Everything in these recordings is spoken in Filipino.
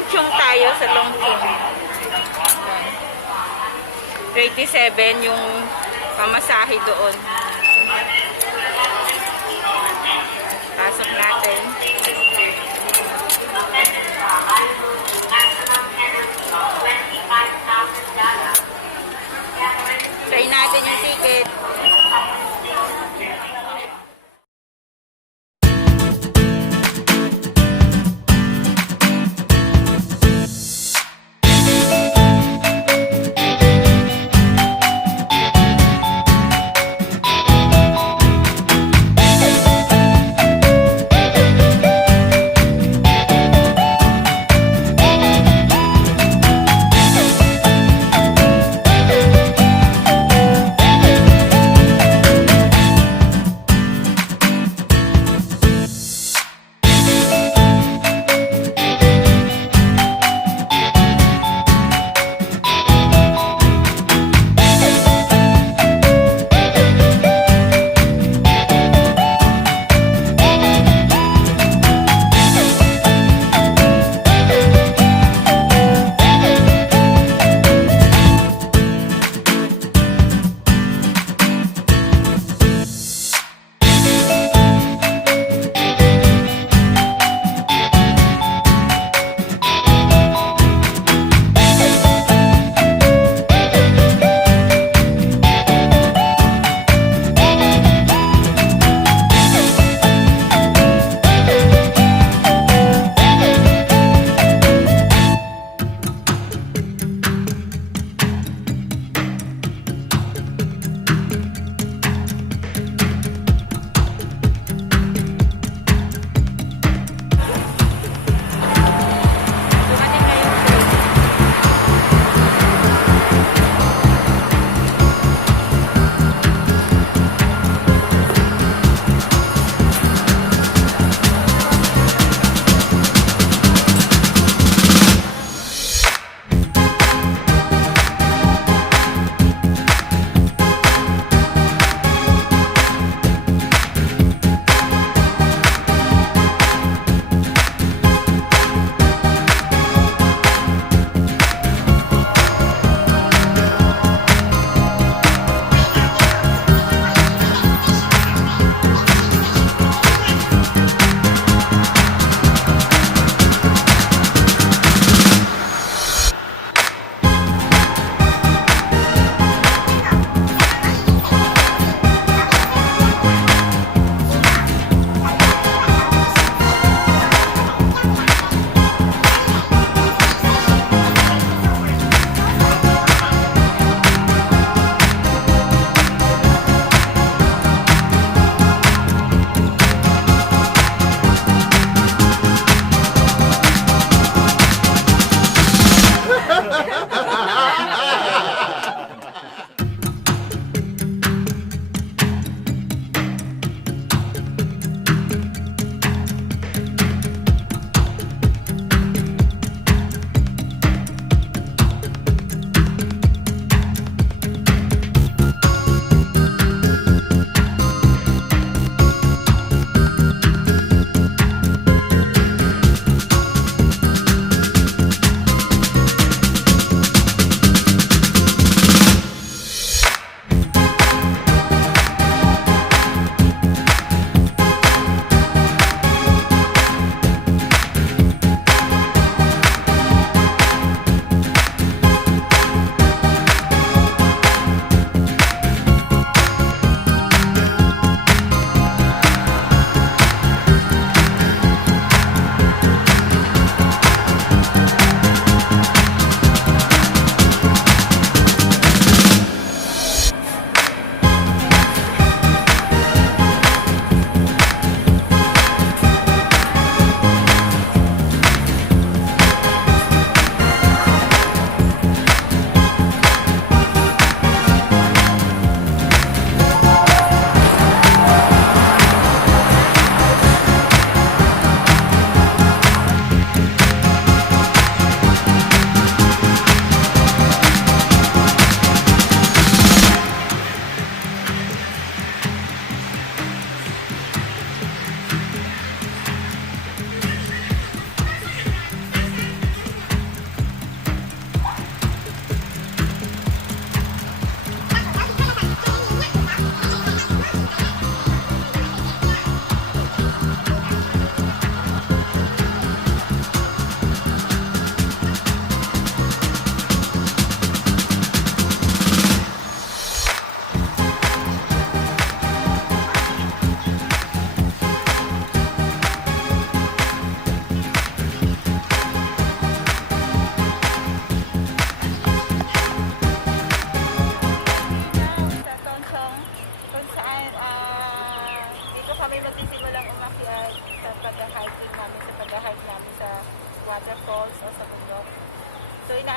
Longchong tayo sa Longchong. 27 yung pamasahe doon. Pasok natin. Try natin yung ticket.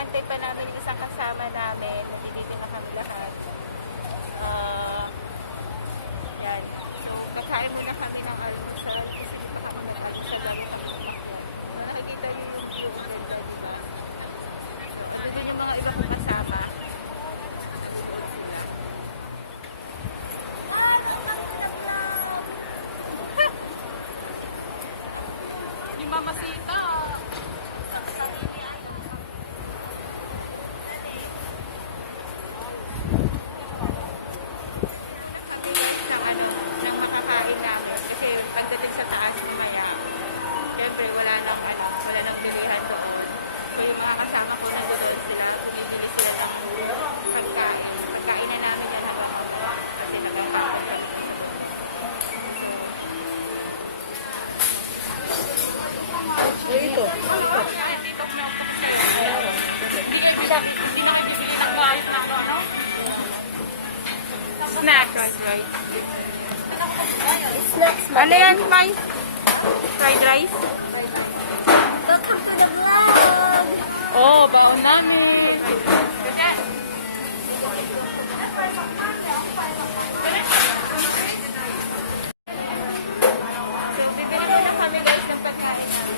inaantay pa namin yung isang kasama namin. Nandito na kami lahat. Yan. So, kakain muna kami ng almusal. Kasi dito kami ng almusal. Lalo kami tumakbo. Nakikita niyo yung view. Ganda, diba? Ito din yung mga ibang kasama. Yung mamasita. Ito. Snacks. Right. Snacks. Ano yan, Mai? Fried rice? Welcome to the vlog! Oh, baon namin. So, bibili muna kami guys ng pagkain namin.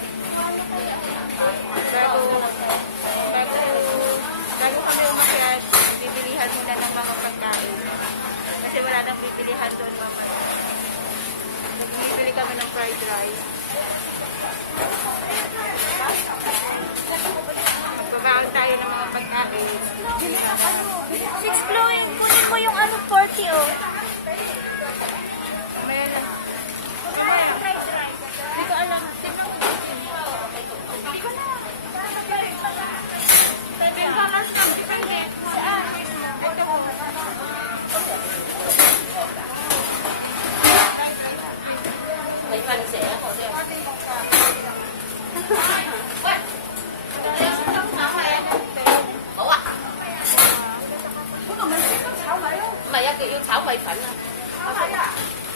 Bago kami umakyat, bibilihan muna ng mga pagkain. Kasi wala nang bibilihan doon mamaya. Bibili kami ng fried rice. Magbabaon tayo ng mga pagkain. Exploring. Kunin mo yung ano, 40 oh. Mamaya lang. Hindi ko alam. Tignan ko dito. Hindi ko na. $10 lang. Depende. Saan? Ito mo. May panse ako. Mày á, yêu炒米粉啊！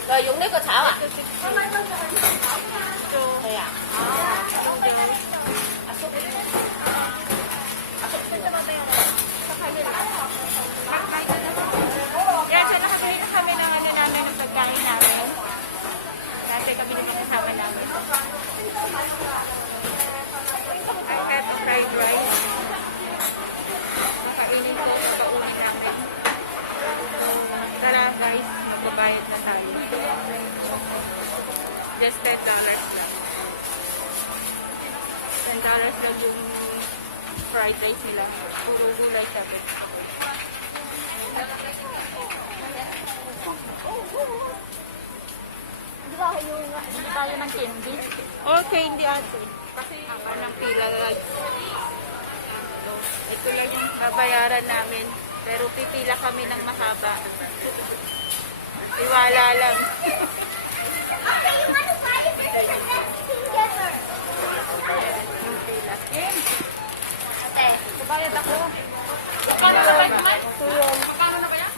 佢用呢個炒啊？係啊。阿叔，Yan, so nakabili na kami ng ano namin, ng pagkain namin. Kasi kami na kasama namin. I have a fried rice. Makainin ko yung pauwi namin. Tara guys, magbabayad na tayo. Just $10 lang. $10 lang yung fried rice nila. Puro gulay sabi. Hindi tayo ng candy. Okay, hindi ate. Kasi haba ng pila guys. So, ito lang yung babayaran namin. Pero pipila kami ng mahaba. Iwala lang. Yung pila. Ate, Bayad ako. Magkano na ba ito, man? Magkano na ba yan?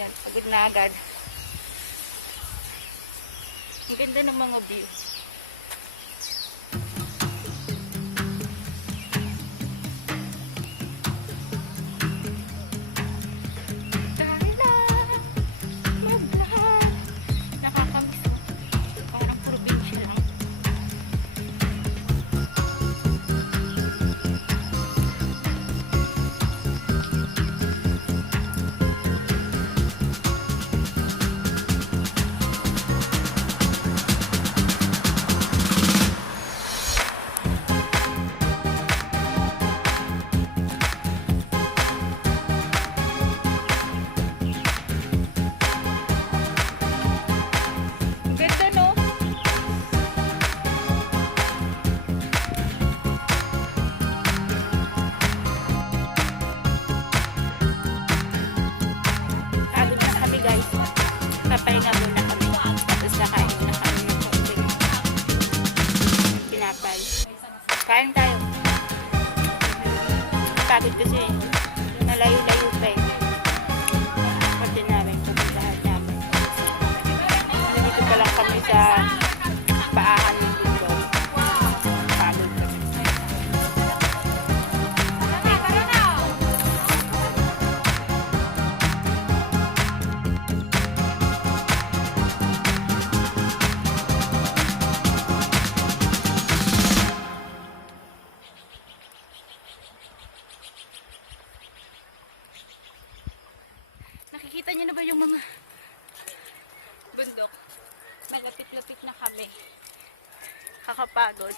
Yan, pagod na agad. Ang ganda ng mga view. Nakakamiss. Parang probinsya lang. Ganda, no? Pagod na kami, guys. Papahinga muna kami. Tapos nakain muna kami ng konting pinapay. Kain tayo. Pagod kasi. Nalayo-layo pa eh. Pati namin. Pagkahan namin. Nandito pa lang kami sa paahan ng bundok. Pagod kasi. Nakikita niyo na ba yung mga bundok? Malapit-lapit na kami. Kakapagod.